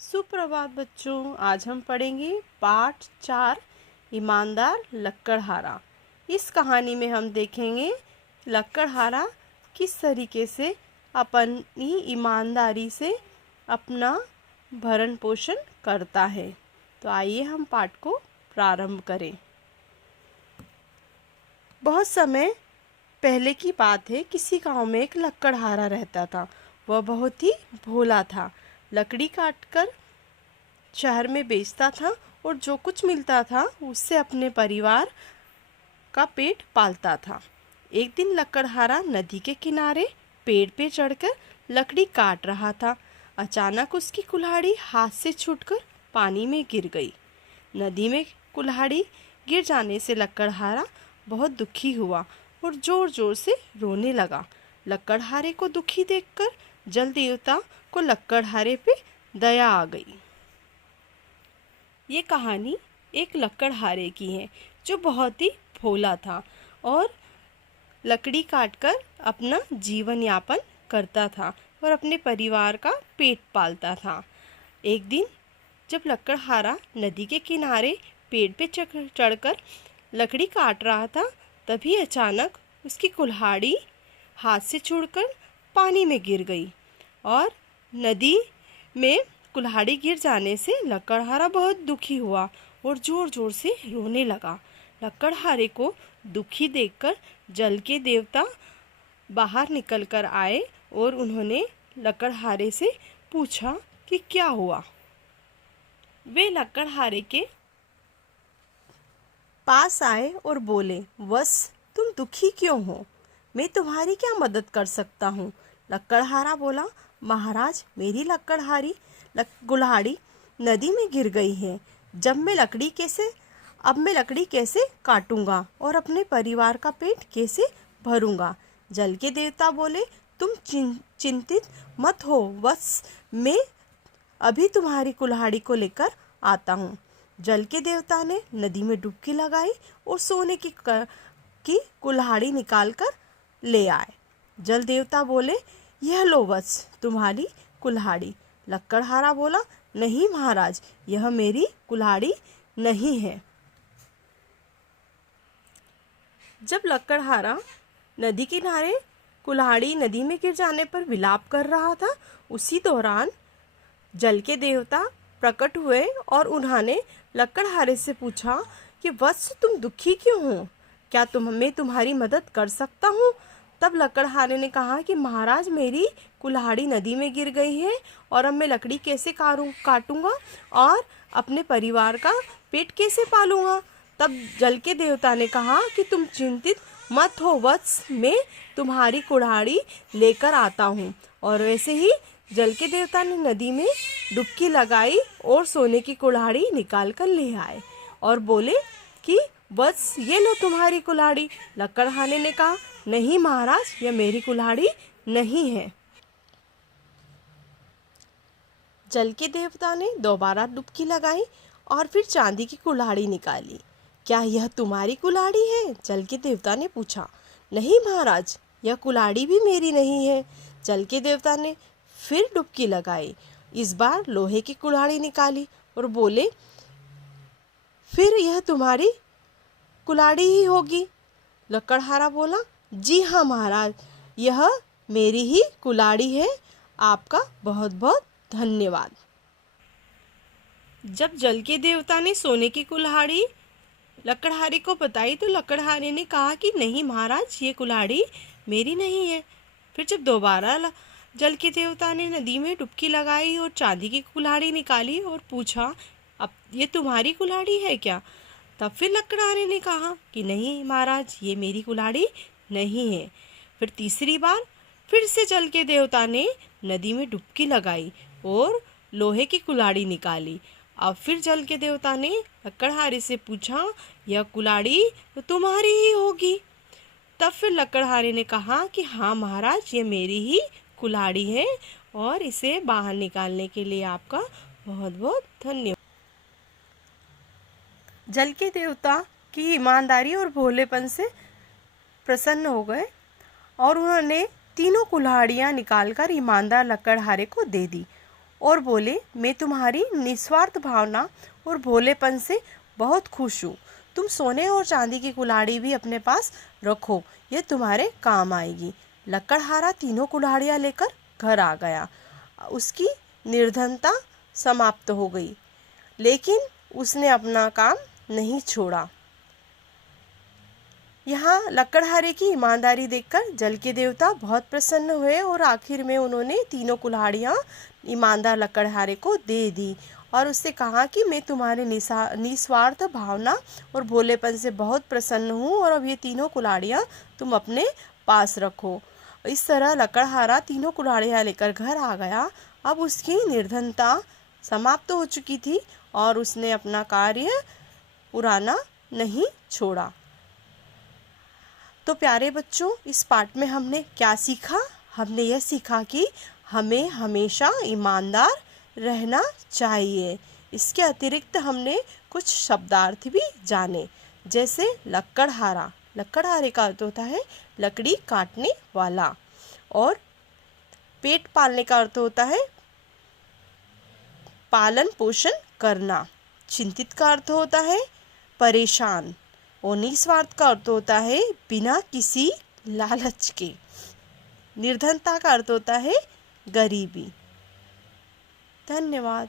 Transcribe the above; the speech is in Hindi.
सुप्रभात बच्चों, आज हम पढ़ेंगे पाठ 4 ईमानदार लक्कड़हारा। इस कहानी में हम देखेंगे लक्कड़हारा किस तरीके से अपनी ईमानदारी से अपना भरण पोषण करता है। तो आइए हम पाठ को प्रारंभ करें। बहुत समय पहले की बात है, किसी गांव में एक लक्कड़हारा रहता था। वह बहुत ही भोला था। लकड़ी काटकर शहर में बेचता था और जो कुछ मिलता था उससे अपने परिवार का पेट पालता था। एक दिन लक्कड़हारा नदी के किनारे पेड़ पे चढ़कर लकड़ी काट रहा था। अचानक उसकी कुल्हाड़ी हाथ से छूटकर पानी में गिर गई। नदी में कुल्हाड़ी गिर जाने से लक्कड़हारा बहुत दुखी हुआ और जोर जोर से रोने लगा। लक्कड़हारे को दुखी देखकर जल देवता को लक्कड़हारे पे दया आ गई। ये कहानी एक लक्कड़हारे की है जो बहुत ही भोला था और लकड़ी काटकर अपना जीवन यापन करता था और अपने परिवार का पेट पालता था। एक दिन जब लक्कड़हारा नदी के किनारे पेड़ पे चढ़कर लकड़ी काट रहा था, तभी अचानक उसकी कुल्हाड़ी हाथ से छूटकर पानी में गिर गई और नदी में कुल्हाड़ी गिर जाने से लक्कड़हारा बहुत दुखी हुआ और जोर जोर से रोने लगा। लक्कड़हारे को दुखी देखकर जल के देवता बाहर निकल कर आए और उन्होंने लक्कड़हारे से पूछा कि क्या हुआ। वे लक्कड़हारे के पास आए और बोले, वत्स, तुम दुखी क्यों हो? मैं तुम्हारी क्या मदद कर सकता हूँ? लक्कड़हारा बोला, महाराज, मेरी कुल्हाड़ी नदी में गिर गई है। अब मैं लकड़ी कैसे काटूंगा और अपने परिवार का पेट कैसे भरूंगा? जल के देवता बोले, तुम चिंतित मत हो वत्स, मैं अभी तुम्हारी कुल्हाड़ी को लेकर आता हूँ। जल के देवता ने नदी में डुबकी लगाई और सोने की कुल्हाड़ी निकाल कर ले आए। जल देवता बोले, यह लो वत्स, तुम्हारी कुल्हाड़ी। लक्कड़हारा बोला, नहीं महाराज, यह मेरी कुल्हाड़ी नहीं है। जब लक्कड़हारा नदी किनारे कुल्हाड़ी नदी में गिर जाने पर विलाप कर रहा था, उसी दौरान जल के देवता प्रकट हुए और उन्होंने लक्कड़हारे से पूछा कि वत्स, तुम दुखी क्यों हो? क्या मैं तुम्हारी मदद कर सकता हूँ? तब लक्कड़हारे ने कहा कि महाराज, मेरी कुल्हाड़ी नदी में गिर गई है और अब मैं लकड़ी कैसे काटूंगा और अपने परिवार का पेट कैसे पालूंगा? तब जल के देवता ने कहा कि तुम चिंतित मत हो वत्स, मैं तुम्हारी कुल्हाड़ी लेकर आता हूँ। और वैसे ही जल के देवता ने नदी में डुबकी लगाई और सोने की कुल्हाड़ी निकाल कर ले आए और बोले कि वत्स, ये लो तुम्हारी कुल्हाड़ी। लक्कड़हारे ने कहा, नहीं महाराज, यह मेरी कुल्हाड़ी नहीं है। जल के देवता ने दोबारा डुबकी लगाई और फिर चांदी की कुल्हाड़ी निकाली। क्या यह तुम्हारी कुल्हाड़ी है? जल के देवता ने पूछा। नहीं महाराज, यह कुल्हाड़ी भी मेरी नहीं है। जल के देवता ने फिर डुबकी लगाई। इस बार लोहे की कुल्हाड़ी निकाली और बोले, फिर यह तुम्हारी कुल्हाड़ी ही होगी। लक्कड़हारा बोला, जी हाँ महाराज, यह मेरी ही कुल्हाड़ी है। आपका बहुत बहुत धन्यवाद। जब जल के देवता ने सोने की कुल्हाड़ी लक्कड़हारे को बताई तो लक्कड़हारे ने कहा कि नहीं महाराज, ये कुल्हाड़ी मेरी नहीं है। फिर जब दोबारा जल के देवता ने नदी में डुबकी लगाई और चांदी की कुल्हाड़ी निकाली और पूछा, अब ये तुम्हारी कुल्हाड़ी है क्या? तब फिर लक्कड़हारे ने कहा कि नहीं महाराज, ये मेरी कुल्हाड़ी नहीं है। फिर तीसरी बार फिर से जल के देवता ने नदी में डुबकी लगाई और लोहे की कुल्हाड़ी निकाली। अब फिर जल के देवता ने लक्कड़हारे से पूछा, यह कुल्हाड़ी तो तुम्हारी ही होगी। तब फिर लक्कड़हारे ने कहा कि हाँ महाराज, ये मेरी ही कुल्हाड़ी है और इसे बाहर निकालने के लिए आपका बहुत बहुत धन्यवाद। जल के देवता की ईमानदारी और भोलेपन से प्रसन्न हो गए और उन्होंने तीनों कुल्हाड़ियाँ निकालकर ईमानदार लक्कड़हारे को दे दी और बोले, मैं तुम्हारी निस्वार्थ भावना और भोलेपन से बहुत खुश हूँ। तुम सोने और चांदी की कुल्हाड़ी भी अपने पास रखो, ये तुम्हारे काम आएगी। लकड़हारा तीनों कुल्हाड़ियाँ लेकर घर आ गया। उसकी निर्धनता समाप्त हो गई, लेकिन उसने अपना काम नहीं छोड़ा। यहाँ लकड़हारे की ईमानदारी देखकर जल के देवता बहुत प्रसन्न हुए और आखिर में उन्होंने तीनों कुल्हाड़ियाँ ईमानदार लकड़हारे को दे दी और उससे कहा कि मैं तुम्हारे निस्वार्थ भावना और भोलेपन से बहुत प्रसन्न हूँ और अब ये तीनों कुल्हाड़ियाँ तुम अपने पास रखो। इस तरह लकड़हारा तीनों कुल्हाड़ियाँ लेकर घर आ गया। अब उसकी निर्धनता समाप्त हो चुकी थी और उसने अपना कार्य पुराना नहीं छोड़ा। तो प्यारे बच्चों, इस पाठ में हमने क्या सीखा? हमने यह सीखा कि हमें हमेशा ईमानदार रहना चाहिए। इसके अतिरिक्त हमने कुछ शब्दार्थ भी जाने, जैसे लकड़हारा। लकड़हारे का अर्थ होता है लकड़ी काटने वाला, और पेट पालने का अर्थ होता है पालन पोषण करना। चिंतित का अर्थ होता है परेशान, और निस्वार्थ का अर्थ होता है बिना किसी लालच के। निर्धनता का अर्थ होता है गरीबी। धन्यवाद।